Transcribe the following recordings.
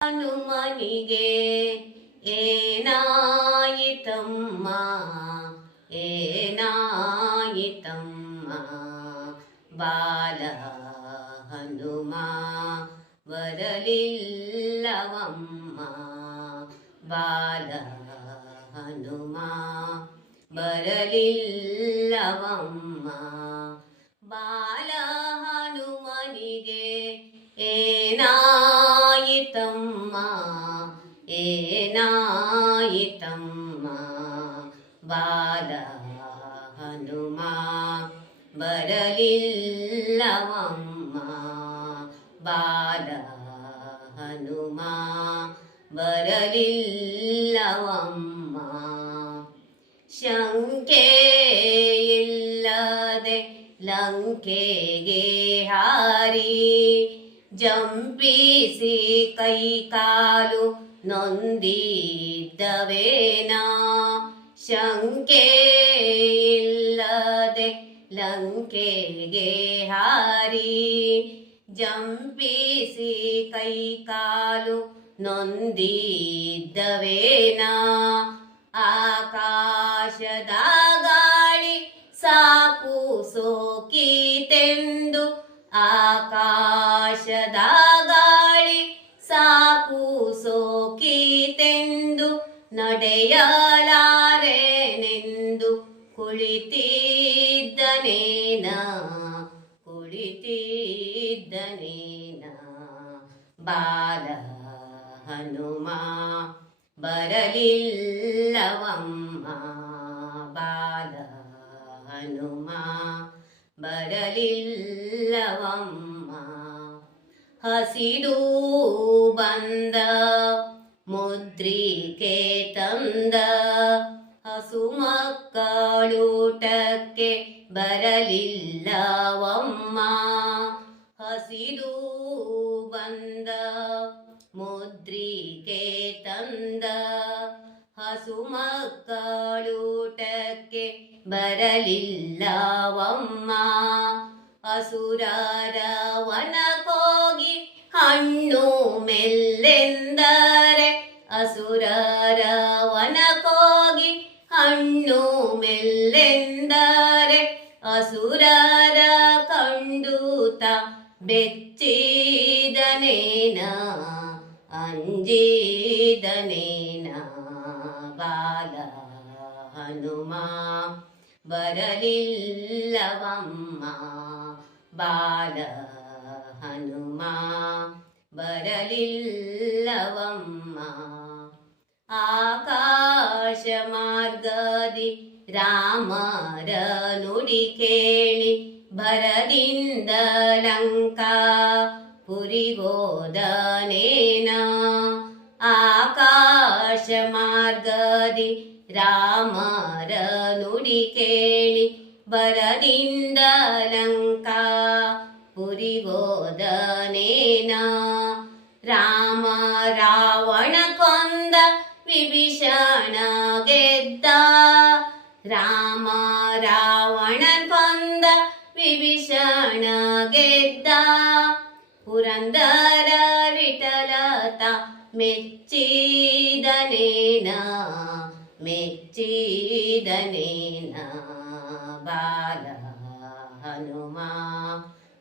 ಹನುಮನಿಗೆ ಏನಾಯಿತಮ್ಮ ಏನಾಯಿತಮ್ಮ ಬಾಲ ಹನುಮ ಬರಲಿಲ್ಲವಮ್ಮ ಬಾಲ ಹನುಮ ಬರಲಿಲ್ಲವಮ್ಮ ಬಾಲ ಏನಾಯಿತಮ್ಮ ಬಾಲ ಹನುಮ ಬರಲಿಲ್ಲವಮ್ಮ ಬಾಲ ಹನುಮ ಬರಲಿಲ್ಲವಮ್ಮ. ಶಂಕೆ ಇಲ್ಲದೆ ಲಂಕೆಗೆ ಹಾರಿ ಜಂಪಿಸಿ ಕೈಕಾಲು ನೊಂದಿದ್ದವೇನಾ? ಶಂಕೆ ಇಲ್ಲದೆ ಲಂಕೆಗೆ ಹಾರಿ. ಜಂಪಿಸಿ ಕೈಕಾಲು ನೊಂದಿದ್ದವೇನಾ? ಆಕಾಶದ ಗಾಳಿ ಸಾಕು ಸೋಕೀತೆಂದು ಆಕಾಶದ ನಡೆಯಲಾರೆನೆಂದು ಕುಳಿತಿದ್ದನೇನ? ಕುಳಿತಿದ್ದನೇನ? ಬಾಲ ಹನುಮ ಬರಲಿಲ್ಲವಮ್ಮ. ಬಾಲ ಹನುಮ ಬರಲಿಲ್ಲವಮ್ಮ. ಹಸಿದು ಬಂದ ಮುದ್ರಿಕೆ ಬರಲಿಲ್ಲವಮ್ಮ. ಹಸಿದು ಬಂದ ಮುದ್ರಿಕೆ ತಂದ ಹಸು ಮಕ್ಕಳೂಟಕ್ಕೆ ಬರಲಿಲ್ಲವಮ್ಮ. ಅಸುರರ ವನಕೋಗಿ ಹಣ್ಣು ಅಸುರರ ಕಂಡೂತ ಬೆಚ್ಚಿದನೇನ ಅಂಜಿದನೇನ ಬಾಲ ಹನುಮ ಬರಲಿಲ್ಲವಮ್ಮ ಬಾಲ ಹನುಮ ಬರಲಿಲ್ಲವಮ್ಮ ಆಕಾಶ ಮಾರ್ಗದಿ ರಾಮರ ನುಡಿ ಕೇಳಿ ಭರದಿಂದ ಲಂಕಾ ಪುರಿಗೋದನೇನ ಆಕಾಶ ಮಾರ್ಗದಿ ರಾಮರ ನುಡಿ ಕೇಳಿ ಬರದಿಂದ ಲಂಕಾ ಪುರಿಗೋದನೇನ ರಾಮ ರಾವಣ ಕೊಂದ ವಿಭೀಷಣ ಗೆದ್ದ ರಾಮ ರಾವಣ ಕೊಂದ ವಿಭೀಷಣ ಗೆದ್ದ ಪುರಂದರ ವಿಠಲತ ಮೆಚ್ಚಿದನೇನ ಮೆಚ್ಚಿದನೇನ ಬಾಲ ಹನುಮ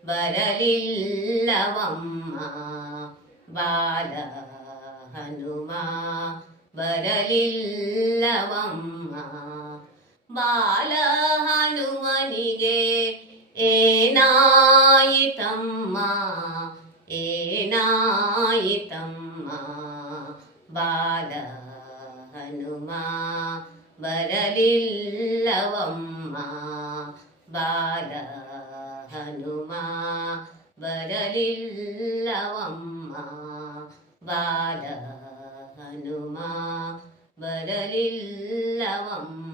ಬರಲಿಲ್ಲವಮ್ಮ ಬಾಲ ಹನುಮ ಬರಲಿಲ್ಲವಮ್ಮ ಬಾಲ ಹನುಮನಿಗೆ ಏನಾಯಿತಮ್ಮ ಏನಾಯಿತಮ್ಮ ಬಾಲ ಹನುಮ ಬರಲಿಲ್ಲವಮ್ಮ ಬಾಲ ಹನುಮ ಬರಲಿಲ್ಲವಮ್ಮ ಬಾಲ ಹನುಮ ಬರಲಿಲ್ಲವಮ್ಮ.